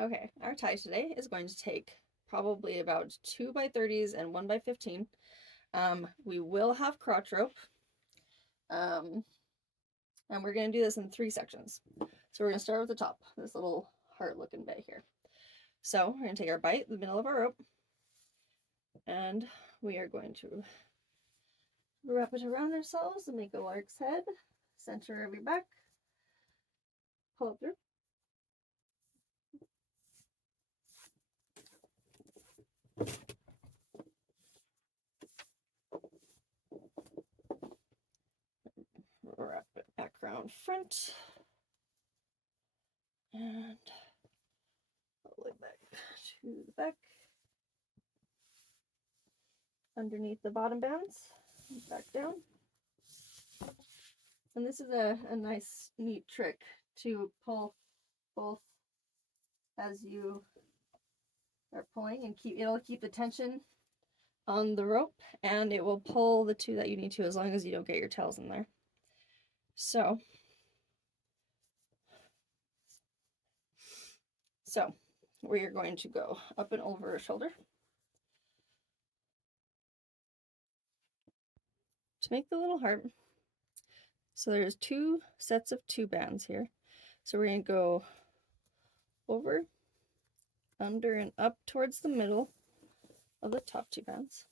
Okay, our tie today is going to take probably about 2 by 30s and 1 by 15. We will have crotch rope. And we're going to do this in 3 sections. So we're going to start with the top, this little heart looking bit here. So we're going to take our bite, the middle of our rope, and we are going to wrap it around ourselves and make a lark's head, center of your back, pull it through. Wrap it back around front and pull it back to the back, underneath the bottom bands, back down. And this is a nice, neat trick to pull both as you are pulling, and it'll keep the tension on the rope, and it will pull the 2 that you need to, as long as you don't get your tails in there. So we are going to go up and over her shoulder. To make the little heart, so there's 2 sets of 2 bands here. So we're going to go over, under, and up towards the middle of the top 2 bands.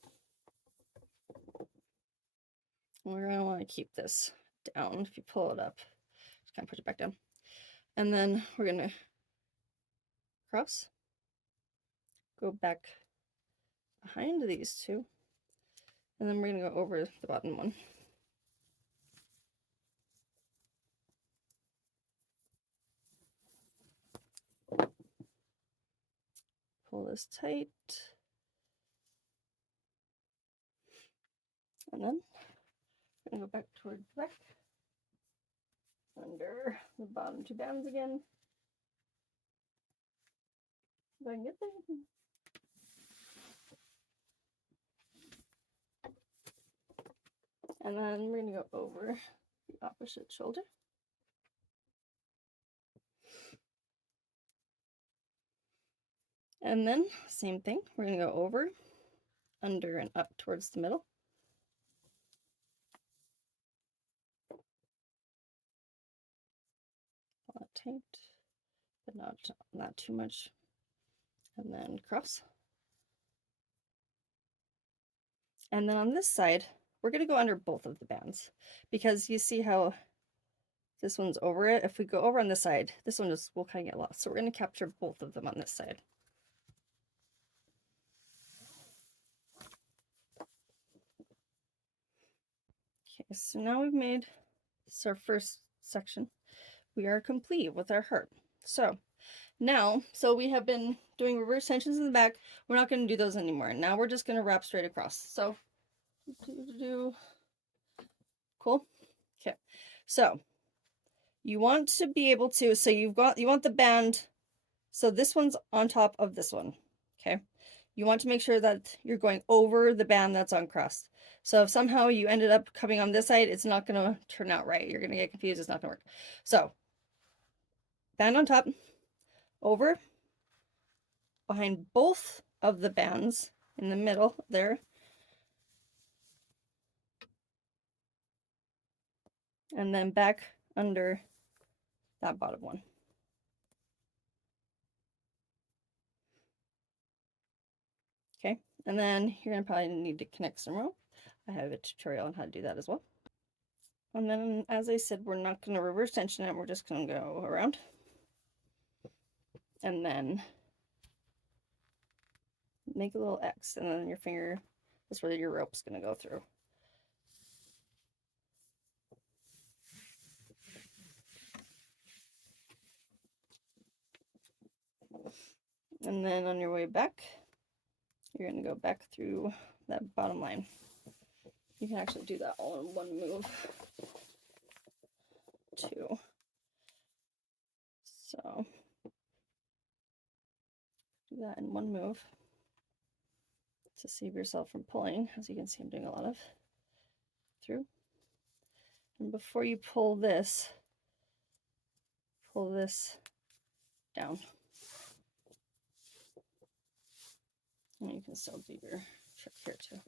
And we're going to want to keep this down. If you pull it up, just kind of push it back down. And then we're going to cross, go back behind these 2, and then we're going to go over the bottom one. Pull this tight. And then we're going to go back towards the back, under the bottom 2 bands again. If I can get there. And then we're going to go over the opposite shoulder. And then, same thing, we're going to go over, under, and up towards the middle. Pull it tight, but not too much. And then cross. And then on this side, we're going to go under both of the bands, because you see how this one's over it. If we go over on this side, this one just will kind of get lost. So we're going to capture both of them on this side. Okay, so now we've made this our first section. We are complete with our heart. So now, we have been doing reverse tensions in the back. We're not going to do those anymore. Now we're just going to wrap straight across. So, cool. Okay. So you want to be able to, you want the band. So this one's on top of this one. Okay. You want to make sure that you're going over the band that's uncrossed. So if somehow you ended up coming on this side, it's not going to turn out right. You're going to get confused. It's not going to work. So band on top, over, behind both of the bands in the middle there. And then back under that bottom one. Okay, and then you're gonna probably need to connect some rope. I have a tutorial on how to do that as well. And then, as I said, we're not gonna reverse tension it, we're just gonna go around. And then make a little X, and then your finger, that's where your rope's gonna go through. And then on your way back, you're gonna go back through that bottom line. You can actually do that all in one move too. So do that in one move to save yourself from pulling. As you can see, I'm doing a lot of through. And before you pull this down. And you can still do your trick here too.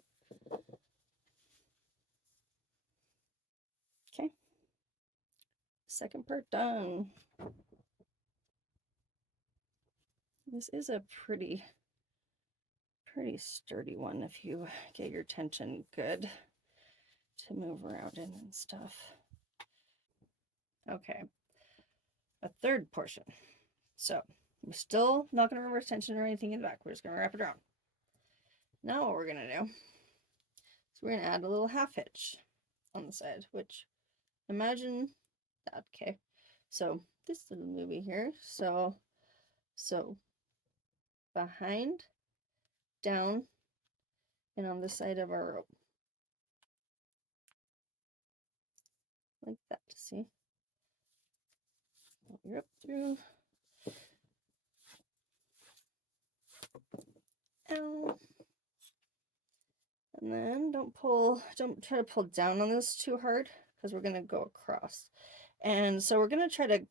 Okay. Second part done. This is a pretty sturdy one if you get your tension good to move around in and stuff. Okay. A third portion. So we're still not going to reverse tension or anything in the back. We're just going to wrap it around. Now what we're going to do is we're going to add a little half hitch on the side, which imagine that. Okay. So this little movie here. So behind, down, and on the side of our rope. Like that, see? You're up through. Ow. And then don't try to pull down on this too hard because we're going to go across. And so we're going to try to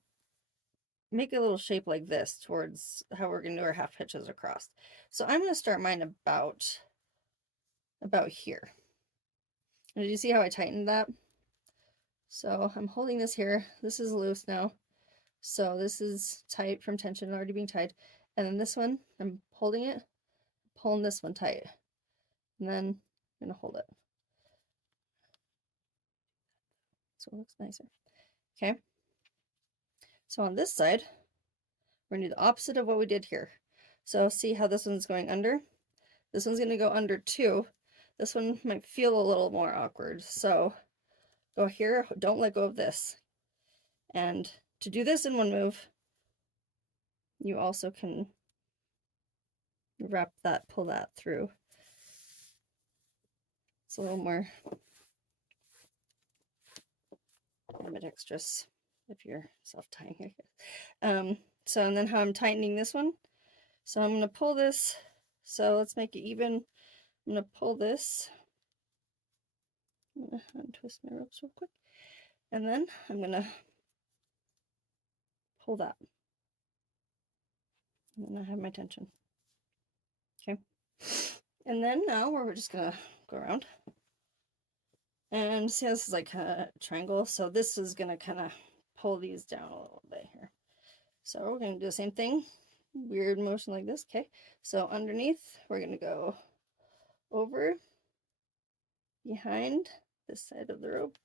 make a little shape like this towards how we're going to do our half hitches across. So I'm going to start mine about here. And did you see how I tightened that? So I'm holding this here. This is loose now. So this is tight from tension already being tied. And then this one, I'm holding it, pulling this one tight. And then I'm going to hold it. So it looks nicer. Okay. So on this side, we're going to do the opposite of what we did here. So see how this one's going under? This one's going to go under too. This one might feel a little more awkward. So go here, don't let go of this. And to do this in one move, you also can pull that through. It's a little more ambidextrous if you're self-tying. So and then how I'm tightening this one. So I'm going to pull this. So let's make it even. I'm going to pull this. I'm going to untwist my ropes real quick. And then I'm going to pull that. And then I have my tension. Okay. And then now we're just going to go around. And see, this is like a triangle. So this is going to kind of pull these down a little bit here. So we're going to do the same thing. Weird motion like this. Okay. So underneath, we're going to go over, behind this side of the rope.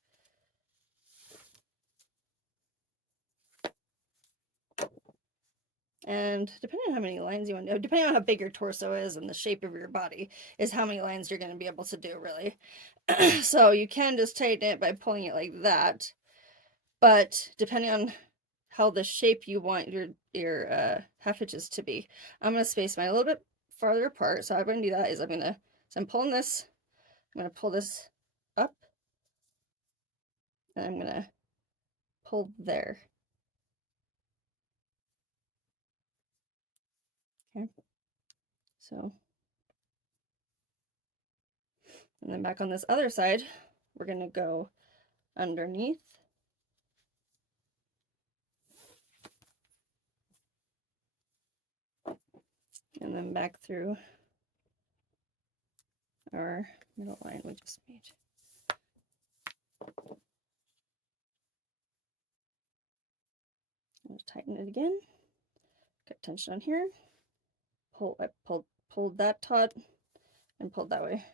And depending on how many lines you want to do, depending on how big your torso is and the shape of your body, is how many lines you're going to be able to do, really. So you can just tighten it by pulling it like that. But depending on how the shape you want your half hitches to be, I'm going to space mine a little bit farther apart. So I'm going to do that is I'm pulling this, I'm going to pull this up, and I'm going to pull there. Okay. So, and then back on this other side, we're going to go underneath. And then back through our middle line we just made. I'll tighten it again. Get tension on here. I pulled that taut and pulled that way.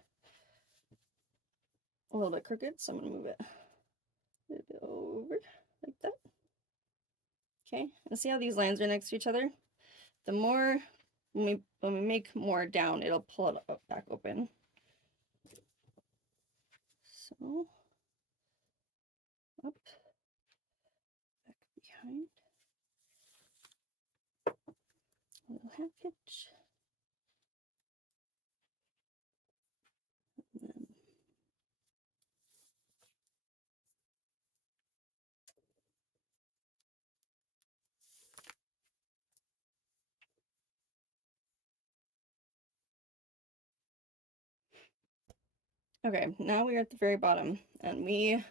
A little bit crooked, so I'm gonna move it a little bit over like that. Okay, and see how these lines are next to each other? The more when we make more down, it'll pull it up, back open. So up, back behind, a little half hitch. And then okay, now we are at the very bottom, and we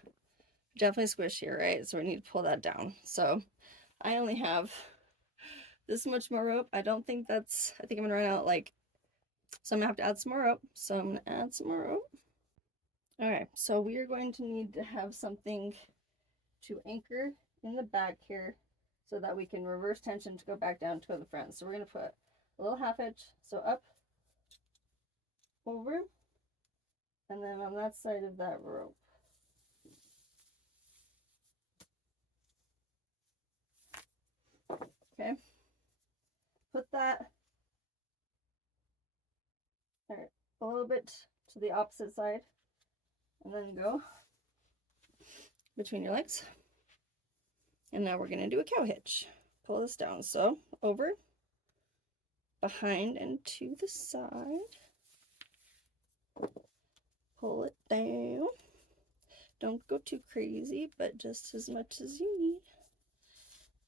definitely squish here, right? So we need to pull that down. So I only have this much more rope. I think I'm gonna run out like So I'm gonna have to add some more rope. So I'm gonna add some more rope. Okay, so we are going to need to have something to anchor in the back here so that we can reverse tension to go back down to the front. So we're gonna put a little half hitch, so up, over, and then on that side of that rope. Okay, put that a little bit to the opposite side, and then go between your legs. And now we're gonna do a cow hitch. Pull this down, so over, behind, and to the side. Pull it down. Don't go too crazy, but just as much as you need.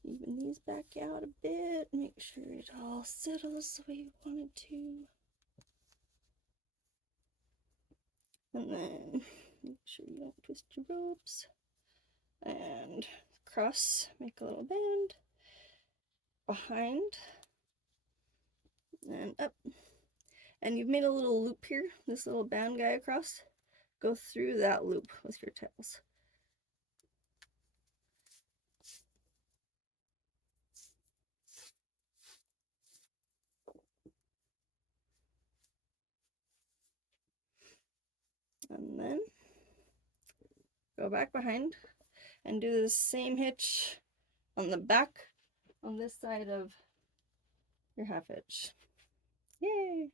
Even these back out a bit. Make sure it all settles the way you want it to. And then make sure you don't twist your ropes. And cross, make a little bend. Behind. And up. And you've made a little loop here, this little band guy across. Go through that loop with your tails. And then go back behind and do the same hitch on the back on this side of your half hitch. Yay!